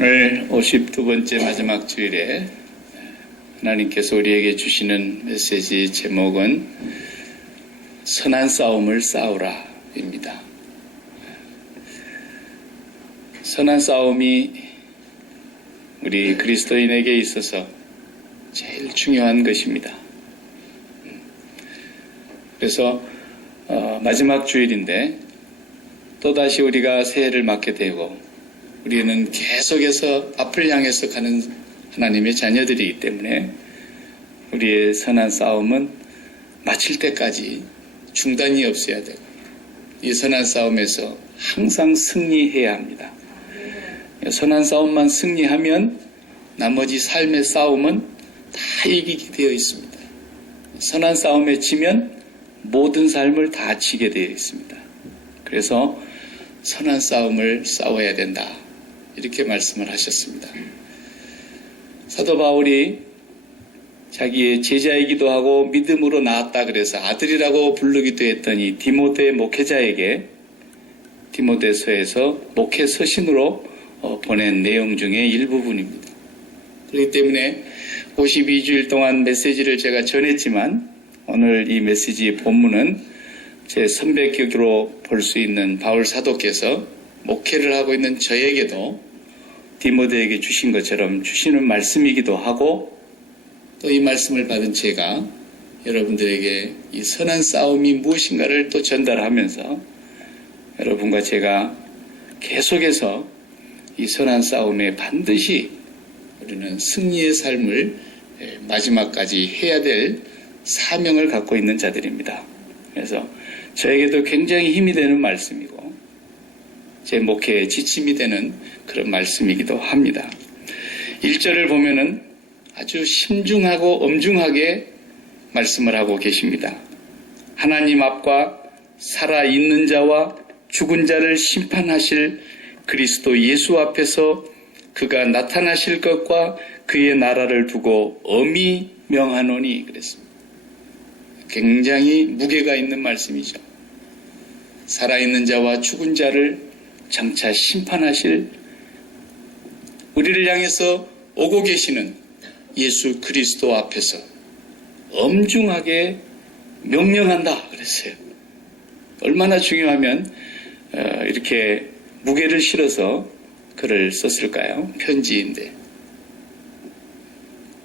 오늘 52번째 마지막 주일에 하나님께서 우리에게 주시는 메시지 제목은 선한 싸움을 싸우라 입니다. 선한 싸움이 우리 그리스도인에게 있어서 제일 중요한 것입니다. 그래서 마지막 주일인데 또다시 우리가 새해를 맞게 되고 우리는 계속해서 앞을 향해서 가는 하나님의 자녀들이기 때문에 우리의 선한 싸움은 마칠 때까지 중단이 없어야 되고 이 선한 싸움에서 항상 승리해야 합니다. 선한 싸움만 승리하면 나머지 삶의 싸움은 다 이기게 되어 있습니다. 선한 싸움에 지면 모든 삶을 다 지게 되어 있습니다. 그래서 선한 싸움을 싸워야 된다. 이렇게 말씀을 하셨습니다. 사도 바울이 자기의 제자이기도 하고 믿음으로 낳았다 그래서 아들이라고 부르기도 했던 이 디모데 목회자에게 디모데서에서 목회 서신으로 보낸 내용 중에 일부분입니다. 그렇기 때문에 52주일 동안 메시지를 제가 전했지만 오늘 이 메시지 본문은 제 선배격으로 볼 수 있는 바울 사도께서 목회를 하고 있는 저에게도 디모데에게 주신 것처럼 주시는 말씀이기도 하고 또 이 말씀을 받은 제가 여러분들에게 이 선한 싸움이 무엇인가를 또 전달하면서 여러분과 제가 계속해서 이 선한 싸움에 반드시 우리는 승리의 삶을 마지막까지 해야 될 사명을 갖고 있는 자들입니다. 그래서 저에게도 굉장히 힘이 되는 말씀이고 제 목회에 지침이 되는 그런 말씀이기도 합니다. 1절을 보면은 아주 신중하고 엄중하게 말씀을 하고 계십니다. 하나님 앞과 살아있는 자와 죽은 자를 심판하실 그리스도 예수 앞에서 그가 나타나실 것과 그의 나라를 두고 엄히 명하노니 그랬습니다. 굉장히 무게가 있는 말씀이죠. 살아있는 자와 죽은 자를 장차 심판하실 우리를 향해서 오고 계시는 예수 그리스도 앞에서 엄중하게 명령한다 그랬어요. 얼마나 중요하면 이렇게 무게를 실어서 글을 썼을까요? 편지인데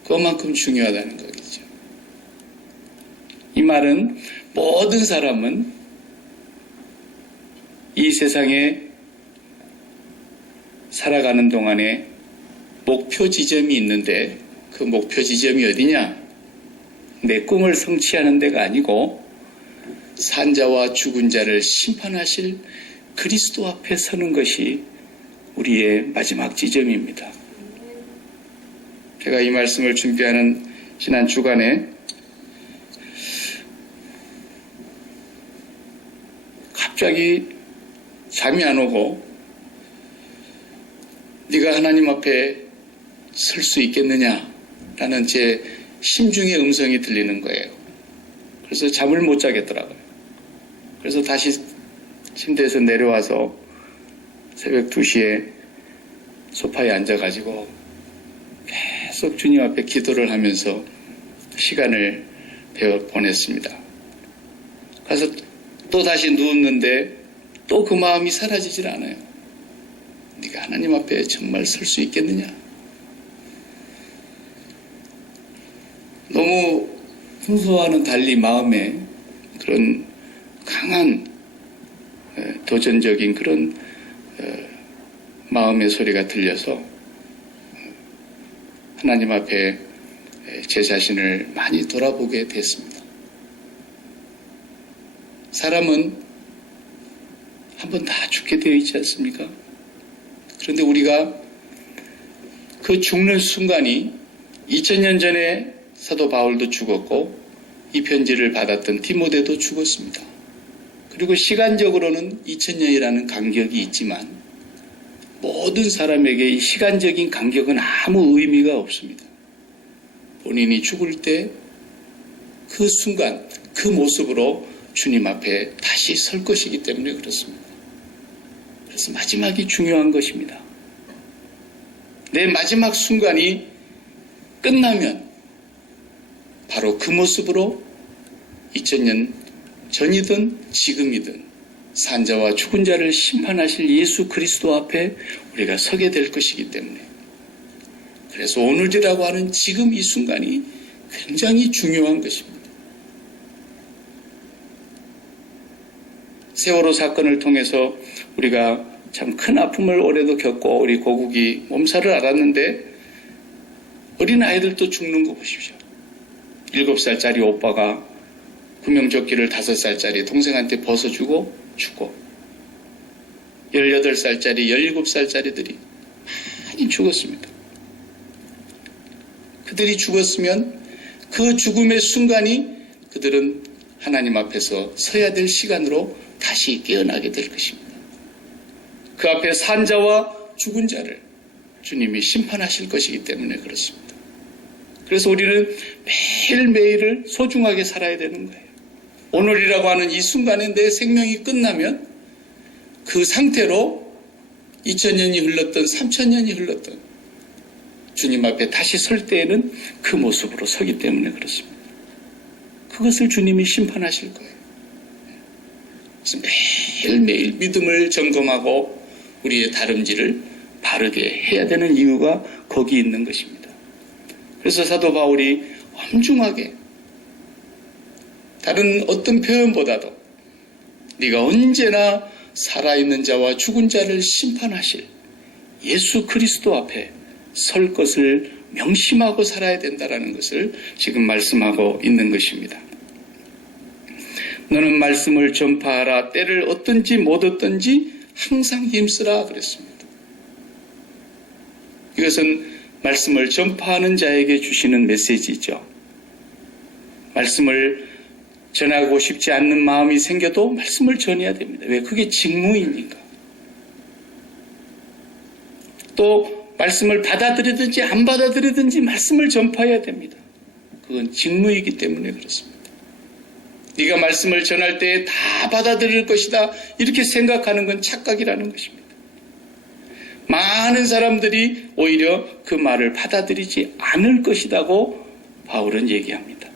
그만큼 중요하다는 거겠죠. 이 말은 모든 사람은 이 세상에 살아가는 동안에 목표 지점이 있는데 그 목표 지점이 어디냐? 내 꿈을 성취하는 데가 아니고 산자와 죽은 자를 심판하실 그리스도 앞에 서는 것이 우리의 마지막 지점입니다. 제가 이 말씀을 준비하는 지난 주간에 갑자기 잠이 안 오고 네가 하나님 앞에 설 수 있겠느냐라는 제 심중의 음성이 들리는 거예요. 그래서 잠을 못 자겠더라고요. 그래서 다시 침대에서 내려와서 새벽 2시에 소파에 앉아가지고 계속 주님 앞에 기도를 하면서 시간을 보냈습니다. 그래서 또 다시 누웠는데 또 그 마음이 사라지질 않아요. 네가 하나님 앞에 정말 설 수 있겠느냐? 너무 평소와는 달리 마음에 그런 강한 도전적인 그런 마음의 소리가 들려서 하나님 앞에 제 자신을 많이 돌아보게 됐습니다. 사람은 한번 다 죽게 되어 있지 않습니까? 그런데 우리가 그 죽는 순간이 2000년 전에 사도 바울도 죽었고 이 편지를 받았던 디모데도 죽었습니다. 그리고 시간적으로는 2000년이라는 간격이 있지만 모든 사람에게 이 시간적인 간격은 아무 의미가 없습니다. 본인이 죽을 때 그 순간 그 모습으로 주님 앞에 다시 설 것이기 때문에 그렇습니다. 그래서 마지막이 중요한 것입니다. 내 마지막 순간이 끝나면 바로 그 모습으로 2000년 전이든 지금이든 산자와 죽은 자를 심판하실 예수 그리스도 앞에 우리가 서게 될 것이기 때문에, 그래서 오늘이라고 하는 지금 이 순간이 굉장히 중요한 것입니다. 세월호 사건을 통해서 우리가 참 큰 아픔을 올해도 겪고 우리 고국이 몸살을 앓았는데, 어린 아이들도 죽는 거 보십시오. 7살짜리 오빠가 구명조끼를 5살짜리 동생한테 벗어주고 죽고, 18살짜리 17살짜리들이 많이 죽었습니다. 그들이 죽었으면 그 죽음의 순간이 그들은 하나님 앞에서 서야 될 시간으로 다시 깨어나게 될 것입니다. 그 앞에 산자와 죽은 자를 주님이 심판하실 것이기 때문에 그렇습니다. 그래서 우리는 매일매일을 소중하게 살아야 되는 거예요. 오늘이라고 하는 이 순간에 내 생명이 끝나면 그 상태로 2000년이 흘렀던 3000년이 흘렀던 주님 앞에 다시 설 때에는 그 모습으로 서기 때문에 그렇습니다. 그것을 주님이 심판하실 거예요. 그래서 매일매일 믿음을 점검하고 우리의 다름질을 바르게 해야 되는 이유가 거기 있는 것입니다. 그래서 사도 바울이 엄중하게 다른 어떤 표현보다도 네가 언제나 살아있는 자와 죽은 자를 심판하실 예수 그리스도 앞에 설 것을 명심하고 살아야 된다는 것을 지금 말씀하고 있는 것입니다. 너는 말씀을 전파하라. 때를 얻든지 못 얻든지 항상 힘쓰라 그랬습니다. 이것은 말씀을 전파하는 자에게 주시는 메시지죠. 말씀을 전하고 싶지 않는 마음이 생겨도 말씀을 전해야 됩니다. 왜? 그게 직무이니까. 또 말씀을 받아들이든지 안 받아들이든지 말씀을 전파해야 됩니다. 그건 직무이기 때문에 그렇습니다. 네가 말씀을 전할 때 다 받아들일 것이다 이렇게 생각하는 건 착각이라는 것입니다. 많은 사람들이 오히려 그 말을 받아들이지 않을 것이라고 바울은 얘기합니다.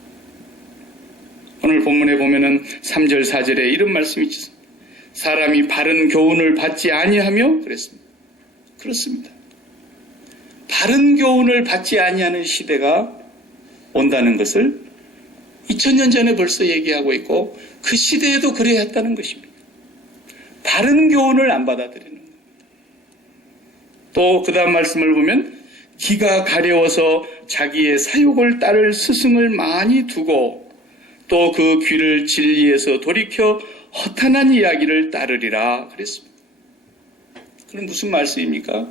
오늘 본문에 보면은 3절 4절에 이런 말씀이 있습니다. 사람이 바른 교훈을 받지 아니하며 그랬습니다. 그렇습니다. 바른 교훈을 받지 아니하는 시대가 온다는 것을 2000년 전에 벌써 얘기하고 있고 그 시대에도 그래야 했다는 것입니다. 바른 교훈을 안 받아들이는 겁니다. 또 그 다음 말씀을 보면 기가 가려워서 자기의 사욕을 따를 스승을 많이 두고 또 그 귀를 진리에서 돌이켜 허탄한 이야기를 따르리라 그랬습니다. 그럼 무슨 말씀입니까?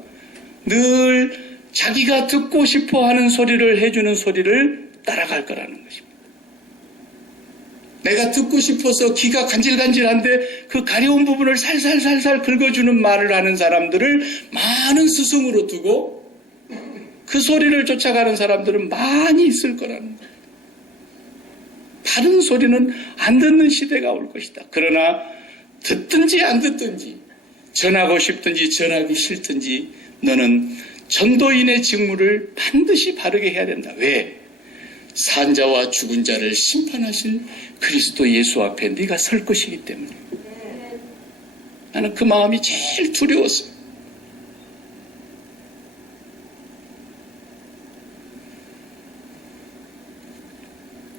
늘 자기가 듣고 싶어 하는 소리를 해주는 소리를 따라갈 거라는 것입니다. 내가 듣고 싶어서 귀가 간질간질한데 그 가려운 부분을 살살살살 긁어주는 말을 하는 사람들을 많은 스승으로 두고 그 소리를 쫓아가는 사람들은 많이 있을 거라는 거예요. 다른 소리는 안 듣는 시대가 올 것이다. 그러나 듣든지 안 듣든지 전하고 싶든지 전하기 싫든지 너는 전도인의 직무를 반드시 바르게 해야 된다. 왜? 산자와 죽은 자를 심판하실 그리스도 예수 앞에 네가 설 것이기 때문에. 나는 그 마음이 제일 두려웠어요.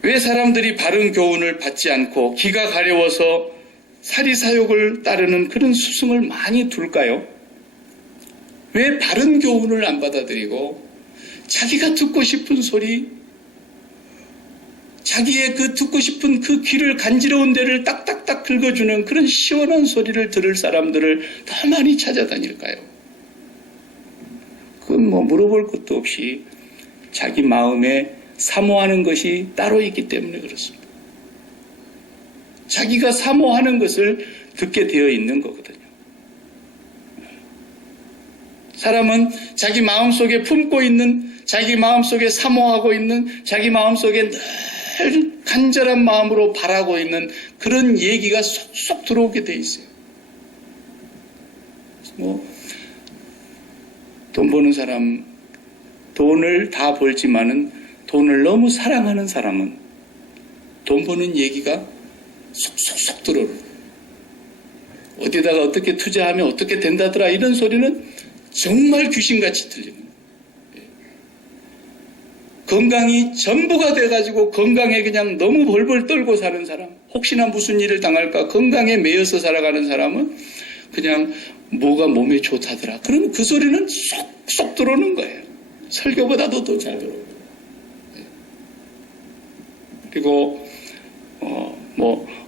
왜 사람들이 바른 교훈을 받지 않고 기가 가려워서 사리사욕을 따르는 그런 스승을 많이 둘까요? 왜 바른 교훈을 안 받아들이고 자기가 듣고 싶은 소리, 자기의 그 듣고 싶은 그 귀를 간지러운 데를 딱딱딱 긁어주는 그런 시원한 소리를 들을 사람들을 더 많이 찾아다닐까요? 그건 뭐 물어볼 것도 없이 자기 마음에 사모하는 것이 따로 있기 때문에 그렇습니다. 자기가 사모하는 것을 듣게 되어 있는 거거든요. 사람은 자기 마음속에 품고 있는, 자기 마음속에 사모하고 있는, 자기 마음속에 늘 간절한 마음으로 바라고 있는 그런 얘기가 쏙쏙 들어오게 돼 있어요. 뭐 돈 버는 사람 돈을 다 벌지만은 돈을 너무 사랑하는 사람은 돈 버는 얘기가 쏙쏙쏙 들어오는 거예요. 어디다가 어떻게 투자하면 어떻게 된다더라 이런 소리는 정말 귀신같이 들리는 거예요. 건강이 전부가 돼가지고 건강에 그냥 너무 벌벌 떨고 사는 사람, 혹시나 무슨 일을 당할까 건강에 매여서 살아가는 사람은 그냥 뭐가 몸에 좋다더라. 그러면 그 소리는 쏙쏙 들어오는 거예요. 설교보다도 더 잘 들어오고. 그리고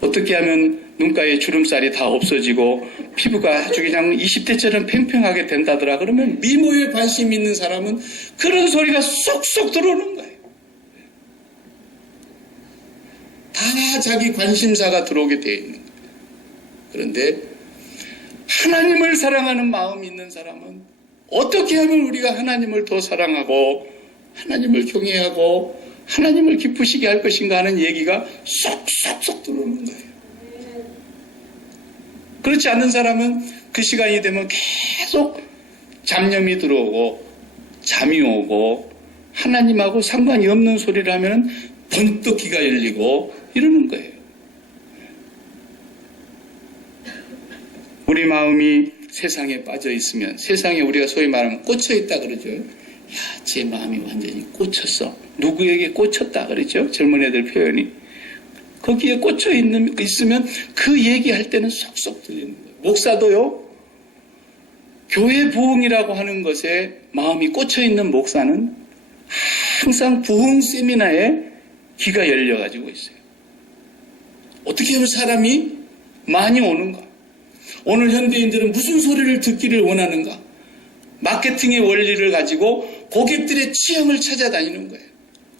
어떻게 하면 눈가에 주름살이 다 없어지고 피부가 아주 그냥 20대처럼 팽팽하게 된다더라. 그러면 미모에 관심 있는 사람은 그런 소리가 쏙쏙 들어오는 거예요. 다 자기 관심사가 들어오게 되어 있는 거예요. 그런데 하나님을 사랑하는 마음이 있는 사람은 어떻게 하면 우리가 하나님을 더 사랑하고 하나님을 경외하고 하나님을 기쁘시게 할 것인가 하는 얘기가 쏙쏙쏙 들어오는 거예요. 그렇지 않는 사람은 그 시간이 되면 계속 잡념이 들어오고 잠이 오고 하나님하고 상관이 없는 소리를 하면 번뜩 귀가 열리고 이러는 거예요. 우리 마음이 세상에 빠져 있으면, 세상에 우리가 소위 말하면 꽂혀 있다 그러죠. 야, 제 마음이 완전히 꽂혔어. 누구에게 꽂혔다 그러죠. 젊은 애들 표현이. 거기에 꽂혀 있으면 그 얘기할 때는 쏙쏙 들리는 거예요. 목사도요, 교회 부흥이라고 하는 것에 마음이 꽂혀 있는 목사는 항상 부흥 세미나에 귀가 열려가지고 있어요. 어떻게 하면 사람이 많이 오는가? 오늘 현대인들은 무슨 소리를 듣기를 원하는가? 마케팅의 원리를 가지고 고객들의 취향을 찾아다니는 거예요.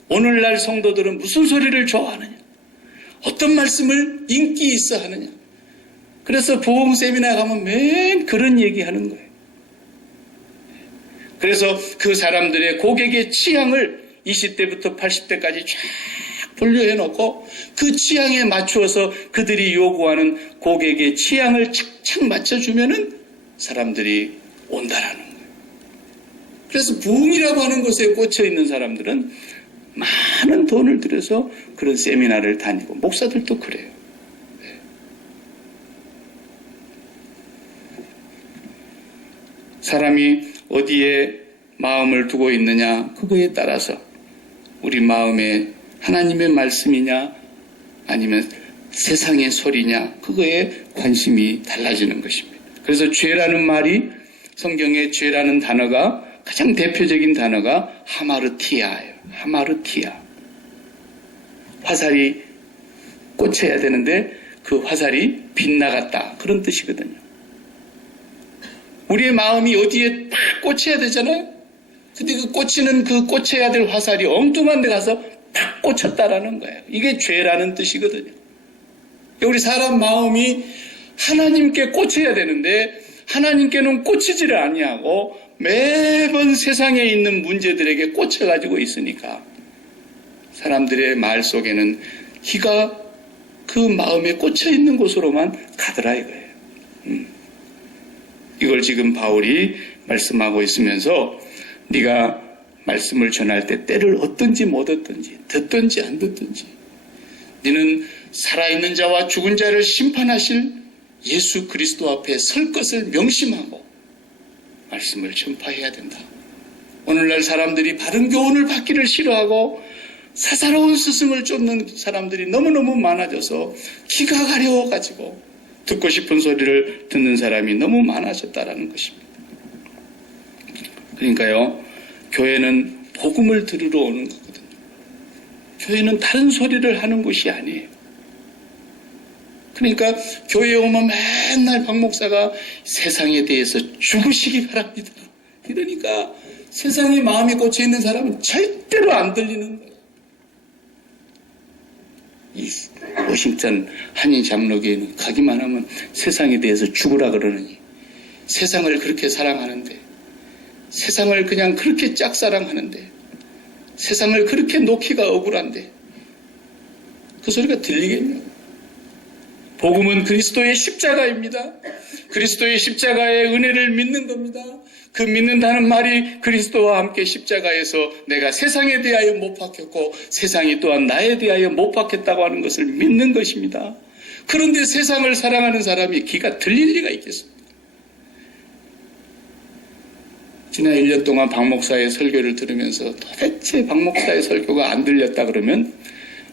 오늘날 성도들은 무슨 소리를 좋아하느냐? 어떤 말씀을 인기 있어 하느냐? 그래서 부흥 세미나 가면 맨 그런 얘기 하는 거예요. 그래서 그 사람들의 고객의 취향을 20대부터 80대까지 쫙 분류해 놓고 그 취향에 맞추어서 그들이 요구하는 고객의 취향을 착착 맞춰주면은 사람들이 온다라는 거예요. 그래서 부흥이라고 하는 것에 꽂혀 있는 사람들은 많은 돈을 들여서 그런 세미나를 다니고, 목사들도 그래요. 사람이 어디에 마음을 두고 있느냐, 그거에 따라서 우리 마음에 하나님의 말씀이냐 아니면 세상의 소리냐, 그거에 관심이 달라지는 것입니다. 그래서 죄라는 말이, 성경에 죄라는 단어가 가장 대표적인 단어가 하마르티아예요. 하마르티아. 화살이 꽂혀야 되는데 그 화살이 빗나갔다, 그런 뜻이거든요. 우리의 마음이 어디에 딱 꽂혀야 되잖아요. 근데 그 꽂히는, 그 꽂혀야 될 화살이 엉뚱한 데 가서 딱 꽂혔다라는 거예요. 이게 죄라는 뜻이거든요. 우리 사람 마음이 하나님께 꽂혀야 되는데 하나님께는 꽂히지를 아니하고 매번 세상에 있는 문제들에게 꽂혀가지고 있으니까 사람들의 말 속에는 희가 그 마음에 꽂혀 있는 곳으로만 가더라 이거예요. 이걸 지금 바울이 말씀하고 있으면서 네가 말씀을 전할 때 때를 얻든지 못 얻든지, 듣든지 안 듣든지, 너는 살아있는 자와 죽은 자를 심판하실 예수 그리스도 앞에 설 것을 명심하고 말씀을 전파해야 된다. 오늘날 사람들이 바른 교훈을 받기를 싫어하고 사사로운 스승을 쫓는 사람들이 너무너무 많아져서 기가 가려워가지고 듣고 싶은 소리를 듣는 사람이 너무 많아졌다라는 것입니다. 그러니까요, 교회는 복음을 들으러 오는 거거든요. 교회는 다른 소리를 하는 곳이 아니에요. 그러니까 교회에 오면 맨날 박 목사가 세상에 대해서 죽으시기 바랍니다. 이러니까 세상에 마음이 꽂혀 있는 사람은 절대로 안 들리는 거예요. 이 워싱턴 한인 장로교회는 가기만 하면 세상에 대해서 죽으라 그러느니, 세상을 그렇게 사랑하는데, 세상을 그냥 그렇게 짝사랑하는데, 세상을 그렇게 놓기가 억울한데 그 소리가 들리겠냐? 복음은 그리스도의 십자가입니다. 그리스도의 십자가의 은혜를 믿는 겁니다. 그 믿는다는 말이 그리스도와 함께 십자가에서 내가 세상에 대하여 못 박혔고 세상이 또한 나에 대하여 못 박혔다고 하는 것을 믿는 것입니다. 그런데 세상을 사랑하는 사람이 귀가 들릴 리가 있겠습니까? 지난 1년 동안 박 목사의 설교를 들으면서 도대체 박 목사의 설교가 안 들렸다 그러면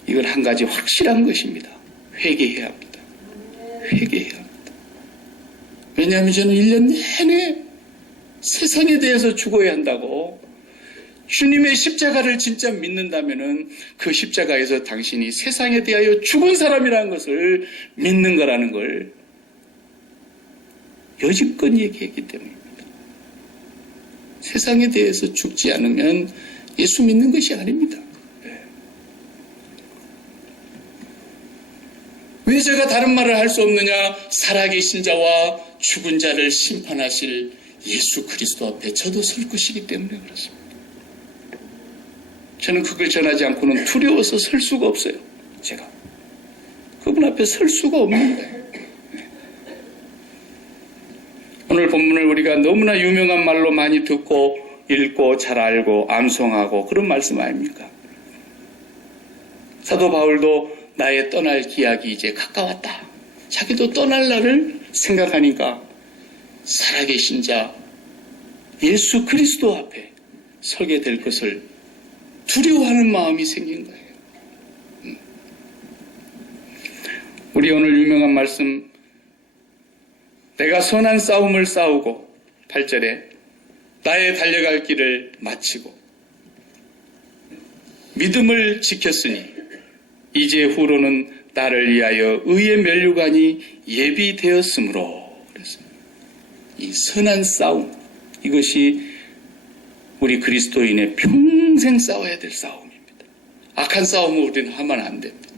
이건 한 가지 확실한 것입니다. 회개해야 합니다. 회개해야 합니다. 왜냐하면 저는 1년 내내 세상에 대해서 죽어야 한다고, 주님의 십자가를 진짜 믿는다면은 그 십자가에서 당신이 세상에 대하여 죽은 사람이라는 것을 믿는 거라는 걸 여지껏 얘기했기 때문입니다. 세상에 대해서 죽지 않으면 예수 믿는 것이 아닙니다. 왜 제가 다른 말을 할 수 없느냐? 살아계신 자와 죽은 자를 심판하실 예수 그리스도 앞에 저도 설 것이기 때문에 그렇습니다. 저는 그걸 전하지 않고는 두려워서 설 수가 없어요. 제가 그분 앞에 설 수가 없는 거예요. 오늘 본문을 우리가 너무나 유명한 말로 많이 듣고 읽고 잘 알고 암송하고 그런 말씀 아닙니까? 사도 바울도 나의 떠날 기약이 이제 가까웠다. 자기도 떠날 날을 생각하니까 살아계신 자 예수 그리스도 앞에 서게 될 것을 두려워하는 마음이 생긴 거예요. 우리 오늘 유명한 말씀, 내가 선한 싸움을 싸우고 8절에 나의 달려갈 길을 마치고 믿음을 지켰으니 이제 후로는 나를 위하여 의의 면류관이 예비되었으므로. 그랬습니다. 이 선한 싸움, 이것이 우리 그리스도인의 평생 싸워야 될 싸움입니다. 악한 싸움을 우리는 하면 안 됩니다.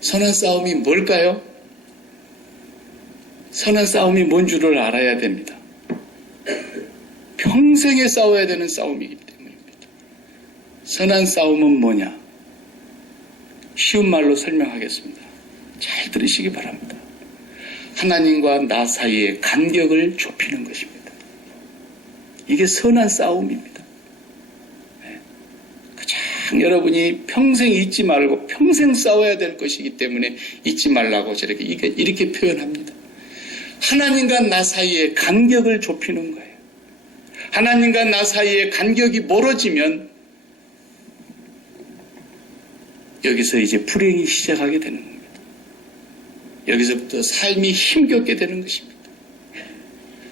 선한 싸움이 뭘까요? 선한 싸움이 뭔 줄을 알아야 됩니다. 평생에 싸워야 되는 싸움이기 때문입니다. 선한 싸움은 뭐냐? 쉬운 말로 설명하겠습니다. 잘 들으시기 바랍니다. 하나님과 나 사이의 간격을 좁히는 것입니다. 이게 선한 싸움입니다. 가장 여러분이 평생 잊지 말고 평생 싸워야 될 것이기 때문에 잊지 말라고 저렇게 이렇게 표현합니다. 하나님과 나 사이의 간격을 좁히는 거예요. 하나님과 나 사이의 간격이 멀어지면 여기서 이제 불행이 시작하게 되는 겁니다. 여기서부터 삶이 힘겹게 되는 것입니다.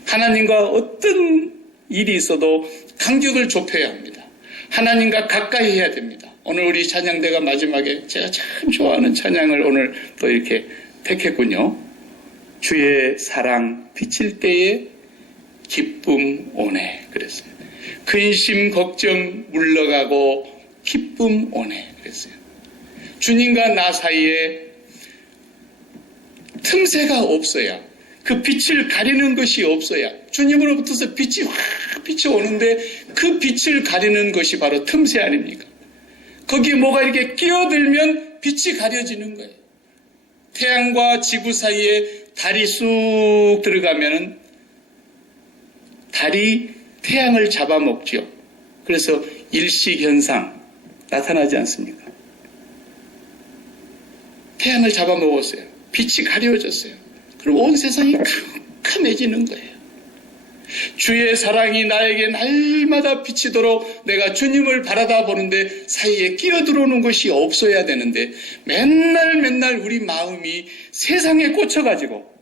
하나님과 어떤 일이 있어도 간격을 좁혀야 합니다. 하나님과 가까이 해야 됩니다. 오늘 우리 찬양대가 마지막에 제가 참 좋아하는 찬양을 오늘 또 이렇게 택했군요. 주의 사랑 비칠 때에 기쁨 오네 그랬어요. 근심 걱정 물러가고 기쁨 오네 그랬어요. 주님과 나 사이에 틈새가 없어야, 그 빛을 가리는 것이 없어야, 주님으로부터서 빛이 확 비쳐오는데 그 빛을 가리는 것이 바로 틈새 아닙니까? 거기에 뭐가 이렇게 끼어들면 빛이 가려지는 거예요. 태양과 지구 사이에 달이 쑥 들어가면 달이 태양을 잡아먹죠. 그래서 일식현상 나타나지 않습니까? 태양을 잡아먹었어요. 빛이 가려졌어요. 그럼 온 세상이 캄캄해지는 거예요. 주의 사랑이 나에게 날마다 비치도록 내가 주님을 바라다 보는데 사이에 끼어들어오는 것이 없어야 되는데 맨날 우리 마음이 세상에 꽂혀가지고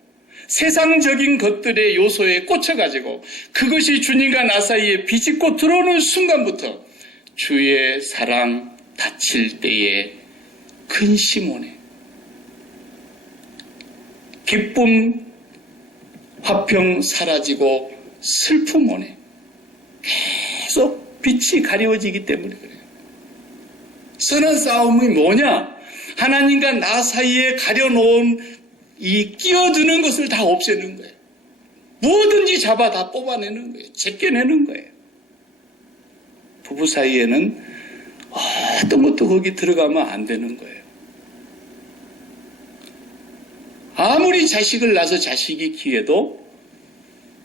세상적인 것들의 요소에 꽂혀가지고 그것이 주님과 나 사이에 비치고 들어오는 순간부터 주의 사랑 닫힐 때에 근심 오네. 기쁨 화평 사라지고 슬픔 오네. 계속 빛이 가려워지기 때문에 그래요. 선한 싸움이 뭐냐? 하나님과 나 사이에 가려놓은 이 끼어드는 것을 다 없애는 거예요. 뭐든지 잡아 다 뽑아내는 거예요. 제껴내는 거예요. 부부 사이에는 어떤 것도 거기 들어가면 안 되는 거예요. 아무리 자식을 낳아서 자식이 귀해도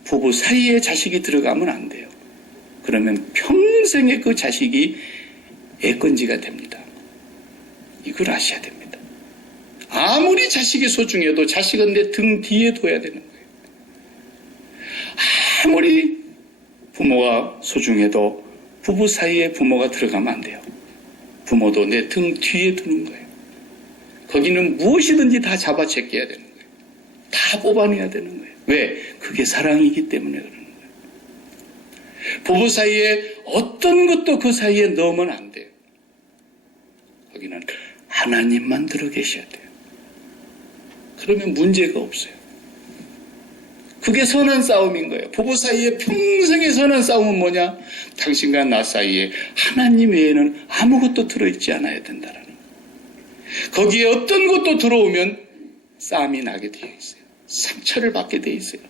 부부 사이에 자식이 들어가면 안 돼요. 그러면 평생에 그 자식이 애건지가 됩니다. 이걸 아셔야 됩니다. 아무리 자식이 소중해도 자식은 내 등 뒤에 둬야 되는 거예요. 아무리 부모가 소중해도 부부 사이에 부모가 들어가면 안 돼요. 부모도 내 등 뒤에 두는 거예요. 거기는 무엇이든지 다 잡아채겨야 되는 거예요. 다 뽑아내야 되는 거예요. 왜? 그게 사랑이기 때문에 그러는 거예요. 부부 사이에 어떤 것도 그 사이에 넣으면 안 돼요. 거기는 하나님만 들어 계셔야 돼요. 그러면 문제가 없어요. 그게 선한 싸움인 거예요. 부부 사이에 평생의 선한 싸움은 뭐냐? 당신과 나 사이에 하나님 외에는 아무것도 들어있지 않아야 된다라는 거예요. 거기에 어떤 것도 들어오면 싸움이 나게 되어 있어요. 상처를 받게 되어 있어요.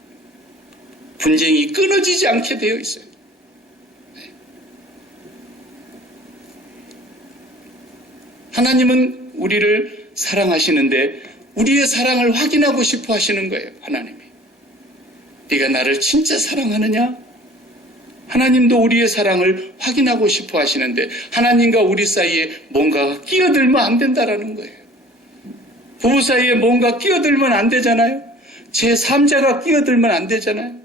분쟁이 끊어지지 않게 되어 있어요. 하나님은 우리를 사랑하시는데 우리의 사랑을 확인하고 싶어 하시는 거예요. 하나님이. 네가 나를 진짜 사랑하느냐? 하나님도 우리의 사랑을 확인하고 싶어 하시는데 하나님과 우리 사이에 뭔가가 끼어들면 안 된다라는 거예요. 부부 사이에 뭔가 끼어들면 안 되잖아요. 제3자가 끼어들면 안 되잖아요.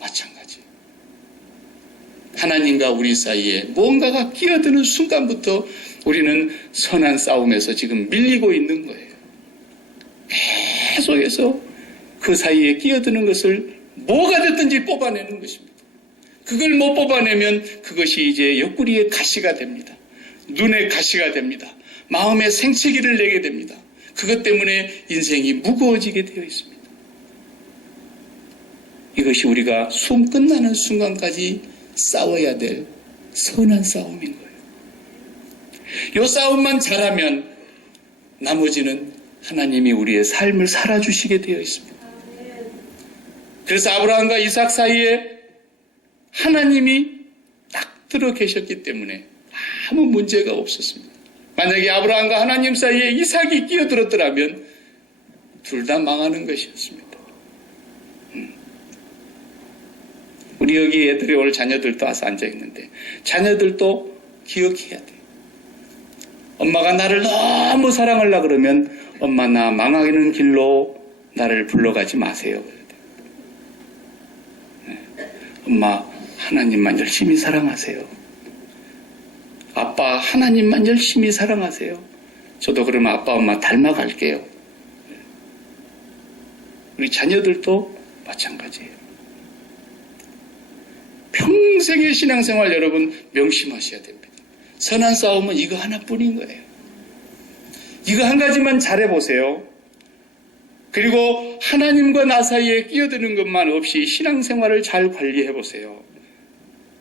마찬가지. 하나님과 우리 사이에 뭔가가 끼어드는 순간부터 우리는 선한 싸움에서 지금 밀리고 있는 거예요. 계속해서 그 사이에 끼어드는 것을 뭐가 됐든지 뽑아내는 것입니다. 그걸 못 뽑아내면 그것이 이제 옆구리에 가시가 됩니다. 눈에 가시가 됩니다. 마음에 생채기를 내게 됩니다. 그것 때문에 인생이 무거워지게 되어 있습니다. 이것이 우리가 숨 끝나는 순간까지 싸워야 될 선한 싸움인 거예요. 이 싸움만 잘하면 나머지는 하나님이 우리의 삶을 살아주시게 되어 있습니다. 그래서 아브라함과 이삭 사이에 하나님이 딱 들어 계셨기 때문에 아무 문제가 없었습니다. 만약에 아브라함과 하나님 사이에 이삭이 끼어들었더라면 둘 다 망하는 것이었습니다. 우리 여기 애들이 오늘 자녀들도 와서 앉아있는데 자녀들도 기억해야 돼요. 엄마가 나를 너무 사랑하려 그러면 엄마 나 망하는 길로 나를 불러가지 마세요. 엄마 하나님만 열심히 사랑하세요. 아빠 하나님만 열심히 사랑하세요. 저도 그러면 아빠 엄마 닮아갈게요. 우리 자녀들도 마찬가지예요. 평생의 신앙생활 여러분 명심하셔야 됩니다. 선한 싸움은 이거 하나뿐인 거예요. 이거 한 가지만 잘해보세요. 그리고 하나님과 나 사이에 끼어드는 것만 없이 신앙생활을 잘 관리해보세요.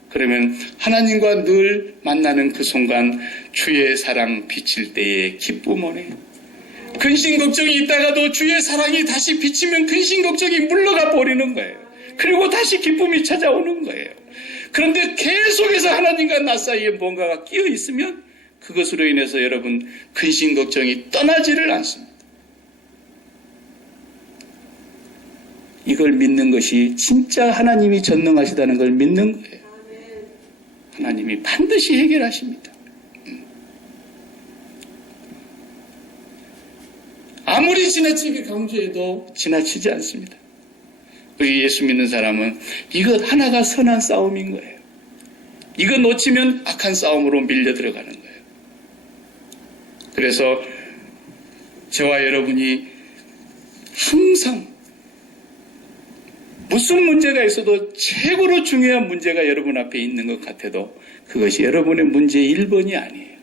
그러면 하나님과 늘 만나는 그 순간 주의 사랑 비칠 때에 기쁨 오네. 근심 걱정이 있다가도 주의 사랑이 다시 비치면 근심 걱정이 물러가 버리는 거예요. 그리고 다시 기쁨이 찾아오는 거예요. 그런데 계속해서 하나님과 나 사이에 뭔가가 끼어 있으면 그것으로 인해서 여러분 근심 걱정이 떠나지를 않습니다. 이걸 믿는 것이 진짜 하나님이 전능하시다는 걸 믿는 거예요. 하나님이 반드시 해결하십니다. 아무리 지나치게 강조해도 지나치지 않습니다. 우리 예수 믿는 사람은 이것 하나가 선한 싸움인 거예요. 이거 놓치면 악한 싸움으로 밀려 들어가는 거예요. 그래서 저와 여러분이 항상 무슨 문제가 있어도 최고로 중요한 문제가 여러분 앞에 있는 것 같아도 그것이 여러분의 문제 1번이 아니에요.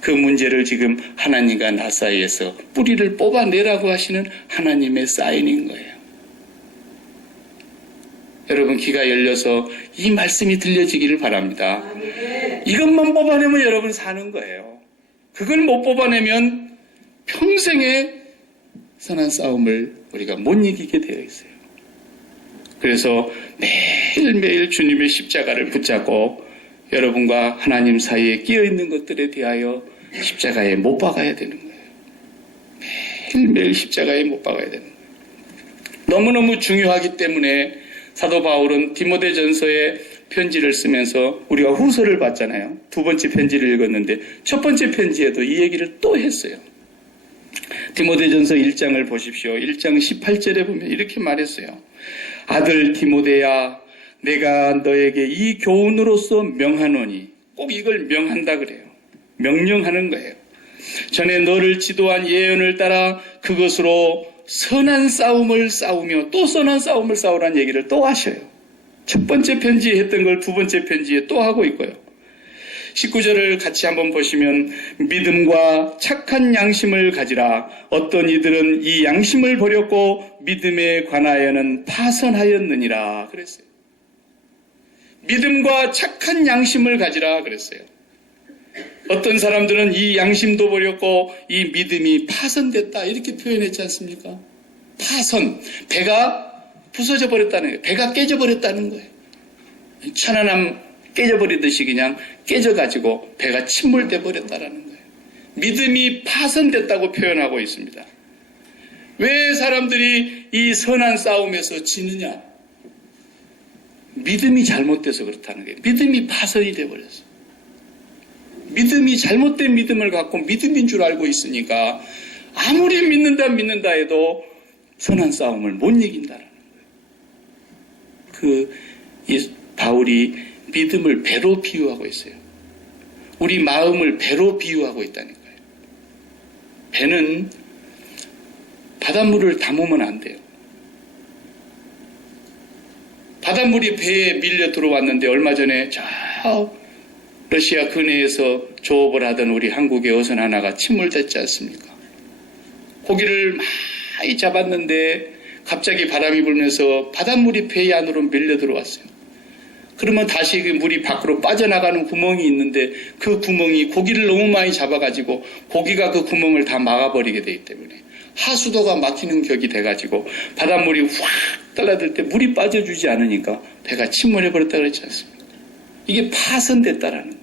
그 문제를 지금 하나님과 나 사이에서 뿌리를 뽑아내라고 하시는 하나님의 사인인 거예요. 여러분 귀가 열려서 이 말씀이 들려지기를 바랍니다. 이것만 뽑아내면 여러분 사는 거예요. 그걸 못 뽑아내면 평생의 선한 싸움을 우리가 못 이기게 되어 있어요. 그래서 매일매일 주님의 십자가를 붙잡고 여러분과 하나님 사이에 끼어있는 것들에 대하여 십자가에 못 박아야 되는 거예요. 매일매일 십자가에 못 박아야 되는 거예요. 너무너무 중요하기 때문에 사도 바울은 디모데전서에 편지를 쓰면서 우리가 후서를 봤잖아요. 두 번째 편지를 읽었는데 첫 번째 편지에도 이 얘기를 또 했어요. 디모데전서 1장을 보십시오. 1장 18절에 보면 이렇게 말했어요. 아들 디모데야, 내가 너에게 이 교훈으로서 명하노니, 꼭 이걸 명한다 그래요. 명령하는 거예요. 전에 너를 지도한 예언을 따라 그것으로 선한 싸움을 싸우며 또 선한 싸움을 싸우라는 얘기를 또 하셔요. 첫 번째 편지에 했던 걸 두 번째 편지에 또 하고 있고요. 19절을 같이 한번 보시면 믿음과 착한 양심을 가지라. 어떤 이들은 이 양심을 버렸고 믿음에 관하여는 파선하였느니라 그랬어요. 믿음과 착한 양심을 가지라 그랬어요. 어떤 사람들은 이 양심도 버렸고 이 믿음이 파선됐다 이렇게 표현했지 않습니까? 파선, 배가 부서져 버렸다는 거예요. 배가 깨져 버렸다는 거예요. 천안함 깨져버리듯이 그냥 깨져가지고 배가 침몰돼 버렸다라는 거예요. 믿음이 파선됐다고 표현하고 있습니다. 왜 사람들이 이 선한 싸움에서 지느냐? 믿음이 잘못돼서 그렇다는 거예요. 믿음이 파선이 돼버렸어요. 믿음이 잘못된 믿음을 갖고 믿음인 줄 알고 있으니까 아무리 믿는다 해도 선한 싸움을 못 이긴다라는 거예요. 바울이 믿음을 배로 비유하고 있어요. 우리 마음을 배로 비유하고 있다니까요. 배는 바닷물을 담으면 안 돼요. 바닷물이 배에 밀려 들어왔는데 얼마 전에 저 러시아 근해에서 조업을 하던 우리 한국의 어선 하나가 침몰됐지 않습니까? 고기를 많이 잡았는데 갑자기 바람이 불면서 바닷물이 배 안으로 밀려 들어왔어요. 그러면 다시 그 물이 밖으로 빠져나가는 구멍이 있는데 그 구멍이 고기를 너무 많이 잡아가지고 고기가 그 구멍을 다 막아버리게 되기 때문에 하수도가 막히는 격이 돼가지고 바닷물이 확 달라들 때 물이 빠져주지 않으니까 배가 침몰해버렸다 그랬지 않습니까? 이게 파선됐다라는 거예요.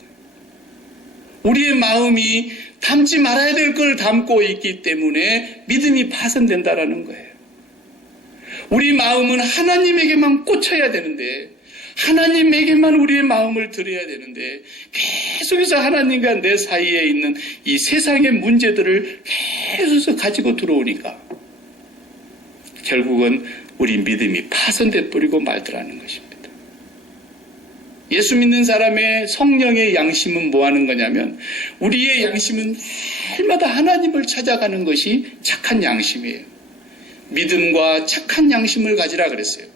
우리의 마음이 담지 말아야 될 걸 담고 있기 때문에 믿음이 파선된다라는 거예요. 우리 마음은 하나님에게만 꽂혀야 되는데 하나님에게만 우리의 마음을 드려야 되는데 계속해서 하나님과 내 사이에 있는 이 세상의 문제들을 계속해서 가지고 들어오니까 결국은 우리 믿음이 파선돼 버리고 말더라는 것입니다. 예수 믿는 사람의 성령의 양심은 뭐 하는 거냐면 우리의 양심은 날마다 하나님을 찾아가는 것이 착한 양심이에요. 믿음과 착한 양심을 가지라 그랬어요.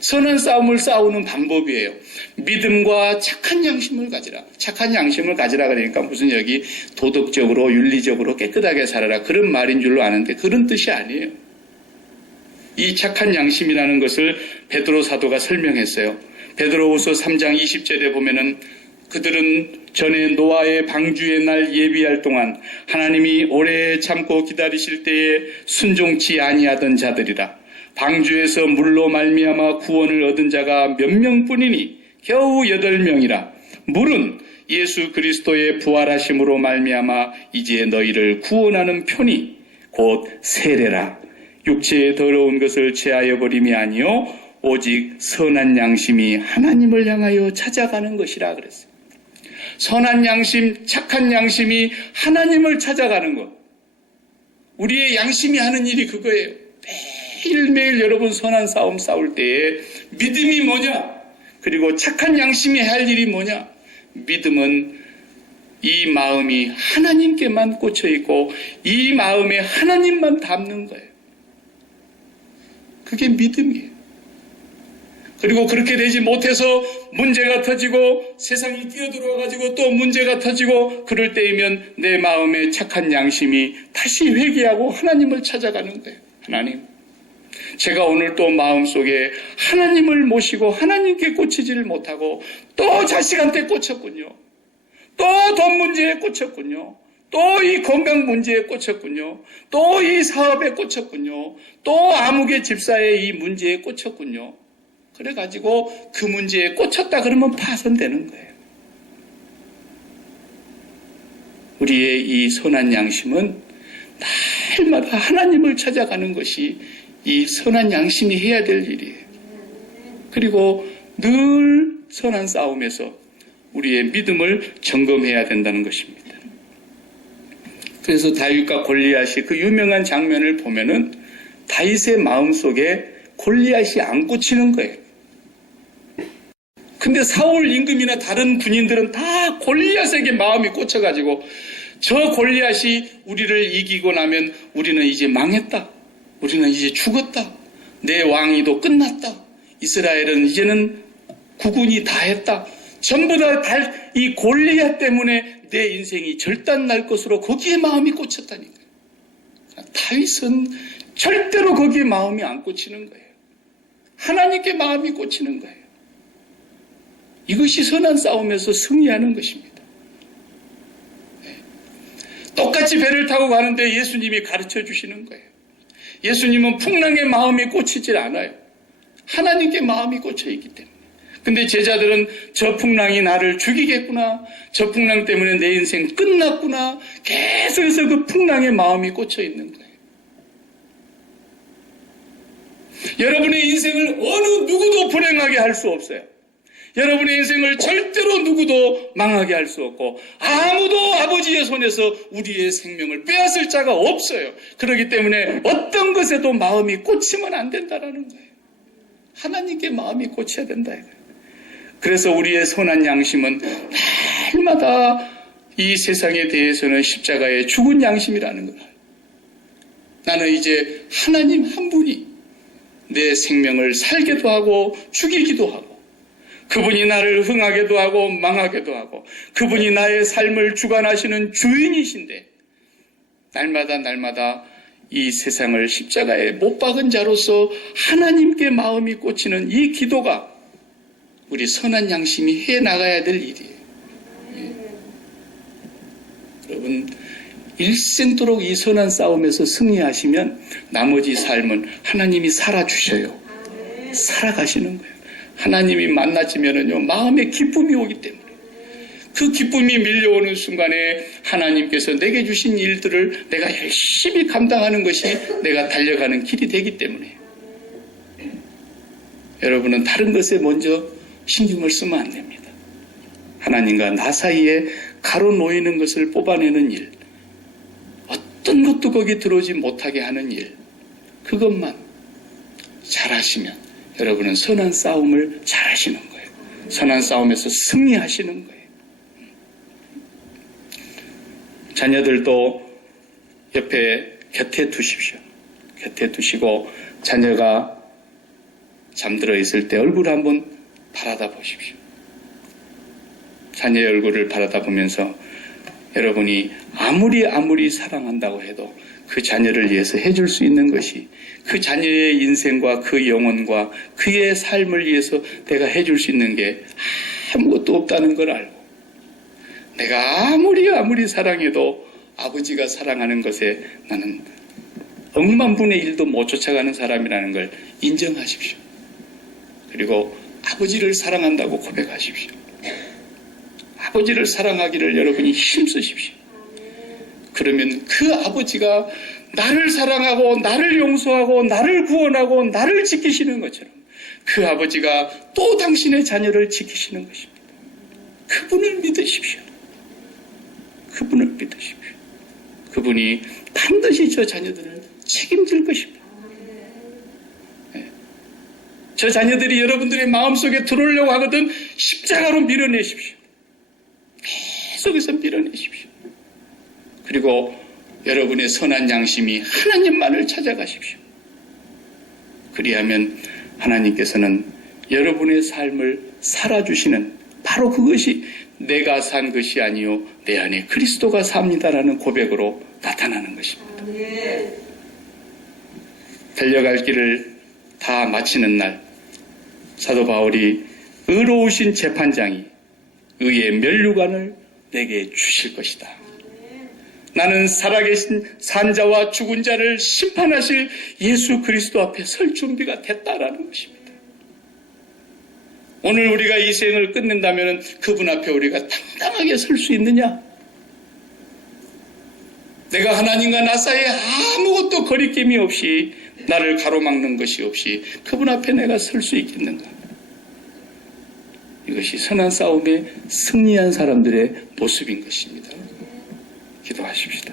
선한 싸움을 싸우는 방법이에요. 믿음과 착한 양심을 가지라. 착한 양심을 가지라 그러니까 무슨 여기 도덕적으로 윤리적으로 깨끗하게 살아라 그런 말인 줄로 아는데 그런 뜻이 아니에요. 이 착한 양심이라는 것을 베드로 사도가 설명했어요. 베드로후서 3장 20절에 보면은 그들은 전에 노아의 방주의 날 예비할 동안 하나님이 오래 참고 기다리실 때에 순종치 아니하던 자들이라. 방주에서 물로 말미암아 구원을 얻은 자가 몇 명뿐이니 겨우 8명이라. 물은 예수 그리스도의 부활하심으로 말미암아 이제 너희를 구원하는 편이 곧 세례라. 육체의 더러운 것을 제하여 버림이 아니요 오직 선한 양심이 하나님을 향하여 찾아가는 것이라 그랬어요. 선한 양심, 착한 양심이 하나님을 찾아가는 것. 우리의 양심이 하는 일이 그거예요. 매일매일 여러분 선한 싸움 싸울 때에 믿음이 뭐냐? 그리고 착한 양심이 할 일이 뭐냐? 믿음은 이 마음이 하나님께만 꽂혀있고 이 마음에 하나님만 담는 거예요. 그게 믿음이에요. 그리고 그렇게 되지 못해서 문제가 터지고 세상이 뛰어들어와가지고 또 문제가 터지고 그럴 때이면 내 마음에 착한 양심이 다시 회개하고 하나님을 찾아가는 거예요. 하나님, 제가 오늘 또 마음속에 하나님을 모시고 하나님께 꽂히지를 못하고 또 자식한테 꽂혔군요. 또 돈 문제에 꽂혔군요. 또 이 건강 문제에 꽂혔군요. 또 이 사업에 꽂혔군요. 또 아무개 집사의 이 문제에 꽂혔군요. 그래가지고 그 문제에 꽂혔다 그러면 파선되는 거예요. 우리의 이 선한 양심은 날마다 하나님을 찾아가는 것이 이 선한 양심이 해야 될 일이에요. 그리고 늘 선한 싸움에서 우리의 믿음을 점검해야 된다는 것입니다. 그래서 다윗과 골리앗이 그 유명한 장면을 보면은 다윗의 마음속에 골리앗이 안 꽂히는 거예요. 근데 사울 임금이나 다른 군인들은 다 골리앗에게 마음이 꽂혀가지고 저 골리앗이 우리를 이기고 나면 우리는 이제 망했다. 우리는 이제 죽었다. 내 왕위도 끝났다. 이스라엘은 이제는 국군이 다 했다. 전부 다 이 골리앗 때문에 내 인생이 절단 날 것으로 거기에 마음이 꽂혔다니까요. 다윗은 절대로 거기에 마음이 안 꽂히는 거예요. 하나님께 마음이 꽂히는 거예요. 이것이 선한 싸움에서 승리하는 것입니다. 똑같이 배를 타고 가는데 예수님이 가르쳐 주시는 거예요. 예수님은 풍랑에 마음이 꽂히질 않아요. 하나님께 마음이 꽂혀 있기 때문에. 근데 제자들은 저 풍랑이 나를 죽이겠구나. 저 풍랑 때문에 내 인생 끝났구나. 계속해서 그 풍랑에 마음이 꽂혀 있는 거예요. 여러분의 인생을 어느 누구도 불행하게 할 수 없어요. 여러분의 인생을 절대로 누구도 망하게 할 수 없고 아무도 아버지의 손에서 우리의 생명을 빼앗을 자가 없어요. 그렇기 때문에 어떤 것에도 마음이 꽂히면 안 된다는 거예요. 하나님께 마음이 꽂혀야 된다 이거예요. 그래서 우리의 선한 양심은 날마다 이 세상에 대해서는 십자가의 죽은 양심이라는 거예요. 나는 이제 하나님 한 분이 내 생명을 살게도 하고 죽이기도 하고 그분이 나를 흥하게도 하고 망하게도 하고 그분이 나의 삶을 주관하시는 주인이신데 날마다 이 세상을 십자가에 못 박은 자로서 하나님께 마음이 꽂히는 이 기도가 우리 선한 양심이 해나가야 될 일이에요. 여러분 일생도록 이 선한 싸움에서 승리하시면 나머지 삶은 하나님이 살아주셔요. 살아가시는 거예요. 하나님이 만나지면은요 마음에 기쁨이 오기 때문에 그 기쁨이 밀려오는 순간에 하나님께서 내게 주신 일들을 내가 열심히 감당하는 것이 내가 달려가는 길이 되기 때문에 여러분은 다른 것에 먼저 신경을 쓰면 안 됩니다. 하나님과 나 사이에 가로놓이는 것을 뽑아내는 일, 어떤 것도 거기 들어오지 못하게 하는 일, 그것만 잘하시면 여러분은 선한 싸움을 잘하시는 거예요. 선한 싸움에서 승리하시는 거예요. 자녀들도 옆에 곁에 두십시오. 곁에 두시고 자녀가 잠들어 있을 때 얼굴을 한번 바라다 보십시오. 자녀의 얼굴을 바라다 보면서 여러분이 아무리 사랑한다고 해도 그 자녀를 위해서 해줄 수 있는 것이 그 자녀의 인생과 그 영혼과 그의 삶을 위해서 내가 해줄 수 있는 게 아무것도 없다는 걸 알고 내가 아무리 사랑해도 아버지가 사랑하는 것에 나는 억만분의 1도 못 쫓아가는 사람이라는 걸 인정하십시오. 그리고 아버지를 사랑한다고 고백하십시오. 아버지를 사랑하기를 여러분이 힘쓰십시오. 그러면 그 아버지가 나를 사랑하고 나를 용서하고 나를 구원하고 나를 지키시는 것처럼 그 아버지가 또 당신의 자녀를 지키시는 것입니다. 그분을 믿으십시오. 그분을 믿으십시오. 그분이 반드시 저 자녀들을 책임질 것입니다. 저 자녀들이 여러분들의 마음속에 들어오려고 하거든 십자가로 밀어내십시오. 계속해서 밀어내십시오. 그리고 여러분의 선한 양심이 하나님만을 찾아가십시오. 그리하면 하나님께서는 여러분의 삶을 살아주시는 바로 그것이 내가 산 것이 아니요 내 안에 그리스도가 삽니다라는 고백으로 나타나는 것입니다. 달려갈 길을 다 마치는 날 사도 바울이 의로우신 재판장이 의의 면류관을 내게 주실 것이다. 나는 살아계신 산자와 죽은 자를 심판하실 예수 그리스도 앞에 설 준비가 됐다라는 것입니다. 오늘 우리가 이 생을 끝낸다면 그분 앞에 우리가 당당하게 설 수 있느냐? 내가 하나님과 나 사이에 아무것도 거리낌이 없이 나를 가로막는 것이 없이 그분 앞에 내가 설 수 있겠는가? 이것이 선한 싸움에 승리한 사람들의 모습인 것입니다. 기도하십시다.